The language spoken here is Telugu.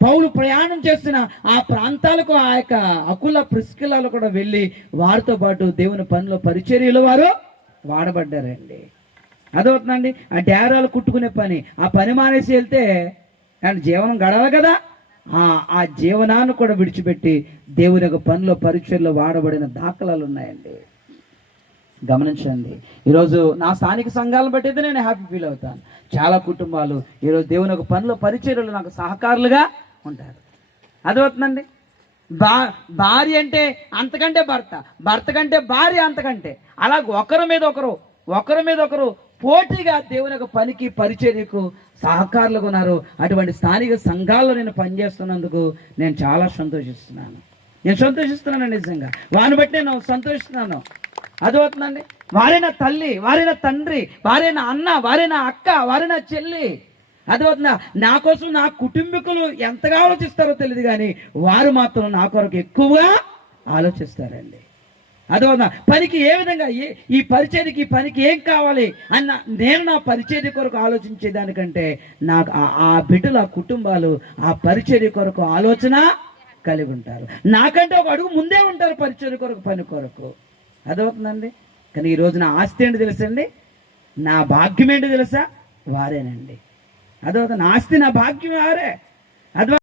పౌలు ప్రయాణం చేసిన ఆ ప్రాంతాలకు ఆ యొక్క అకుల ప్రిస్కిలాలు కూడా వెళ్ళి వారితో పాటు దేవుని పనిలో పరిచర్యలు వారు వాడబడ్డారండి. అదవుతుందండి. ఆ డేరాలు కుట్టుకునే పని, ఆ పని మానేసి వెళ్తే అండ్ జీవనం గడవాలి కదా, ఆ జీవనాన్ని కూడా విడిచిపెట్టి దేవుని యొక్క పనిలో పరిచర్యలో వాడబడిన దాఖలాలు ఉన్నాయండి. గమనించండి. ఈరోజు నా స్థానిక సంఘాలను బట్టి అయితే నేను హ్యాపీ ఫీల్ అవుతాను. చాలా కుటుంబాలు ఈరోజు దేవుని యొక్క పనిలో పరిచర్యలు నాకు సహకారులుగా ఉంటారు. అదవుతుందండి. భార్య అంటే అంతకంటే భర్త, భర్త కంటే భార్య అంతకంటే, అలా ఒకరి మీద ఒకరు పోటీగా దేవుని యొక్క పనికి పరిచర్యకు సహకారులుగా ఉన్నారు. అటువంటి స్థానిక సంఘాల్లో నేను పనిచేస్తున్నందుకు నేను చాలా సంతోషిస్తున్నాను. నిజంగా వారిని బట్టి నేను సంతోషిస్తున్నాను. అదవుతుందండి. వారైన తల్లి, వారైన తండ్రి, వారైన అన్న, వారైన అక్క, వారైన చెల్లి, అదవుతుందా, నా కోసం నా కుటుంబీకులు ఎంతగా ఆలోచిస్తారో తెలియదు, కానీ వారు మాత్రం నా కొరకు ఎక్కువగా ఆలోచిస్తారండి. అదవుతుందా, పనికి ఏ విధంగా ఈ పరిచర్యకి, ఈ పనికి ఏం కావాలి అన్న నేను నా పరిచర్య కొరకు ఆలోచించేదానికంటే నాకు ఆ బిడ్డలు, ఆ కుటుంబాలు ఆ పరిచర్య కొరకు ఆలోచన కలిగి ఉంటారు. నాకంటే ఒక అడుగు ముందే ఉంటారు పరిచర్య కొరకు, పని కొరకు. అదవుతుందండి. కానీ ఈరోజు నా ఆస్తి ఏంటి తెలుసండి, నా భాగ్యం ఏంటి తెలుసా, వారేనండి. అదవుతుంది. నా ఆస్తి, నా భాగ్యం వారే. అదవ